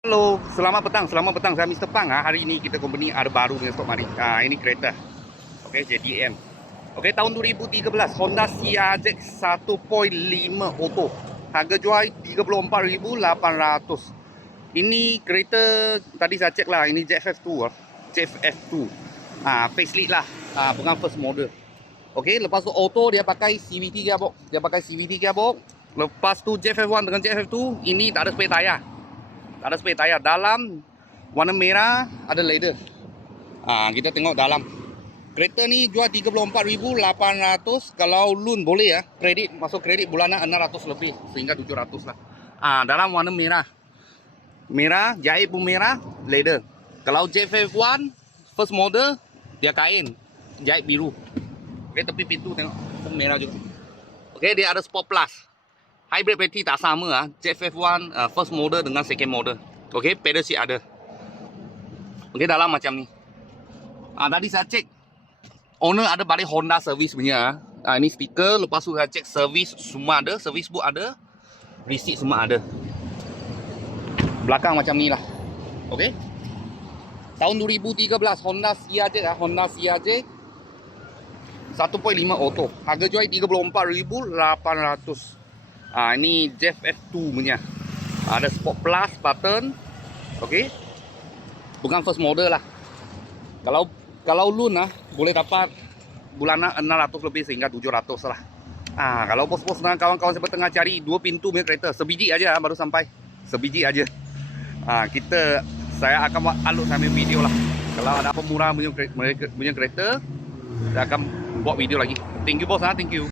Halo, selamat petang. Saya Mr. Pang. Hari ini kita company ada baru dengan stok mari. Ini kereta. Okey, JDM. Okey, tahun 2013 Honda CRZ 1.5 auto. Harga jual 34,800. Ini kereta tadi saya cek lah, ini JFF2 ah. JFF2. Facelift lah. Bukan first model. Okey, lepas tu auto dia pakai CVT gearbox. Lepas tu JFF1 dengan JFF2 ini tak ada spare tayar. Ada spare tayar. Dalam warna merah ada leather. Kita tengok dalam. Kereta ni jual 34,800. Kalau loan boleh ya. Kredit, masuk kredit bulanan 600 lebih sehingga 700 lah. Dalam warna merah. Merah, jahit pun merah, leather. Kalau JFF1 first model dia kain, jahit biru. Okey, tepi pintu tengok pun merah juga. Okey, dia ada Sport Plus. Hybrid battery tak sama JFF1 first model dengan second model. Okey, pedal seat ada. Okey, dalam macam ni. Tadi saya cek owner ada balik Honda service punya. Ini stiker, lepas tu saya cek service semua ada, service book ada, receipt semua ada. Belakang macam ni lah. Okey. Tahun 2013 Honda CRZ Honda CRZ 1.5 auto. Harga jual 34,800. Ini JFF2 punya. Ada Sport Plus button. Okey. Bukan first model lah. Kalau loan boleh dapat bulanan 600 lebih sehingga 700 lah. Kalau bos-bos dengan kawan-kawan saya tengah cari dua pintu punya kereta, sebiji aja baru sampai. Sebiji aja. Saya akan upload sambil video lah. Kalau ada pemurah punya kereta, saya akan buat video lagi. Thank you bos, thank you.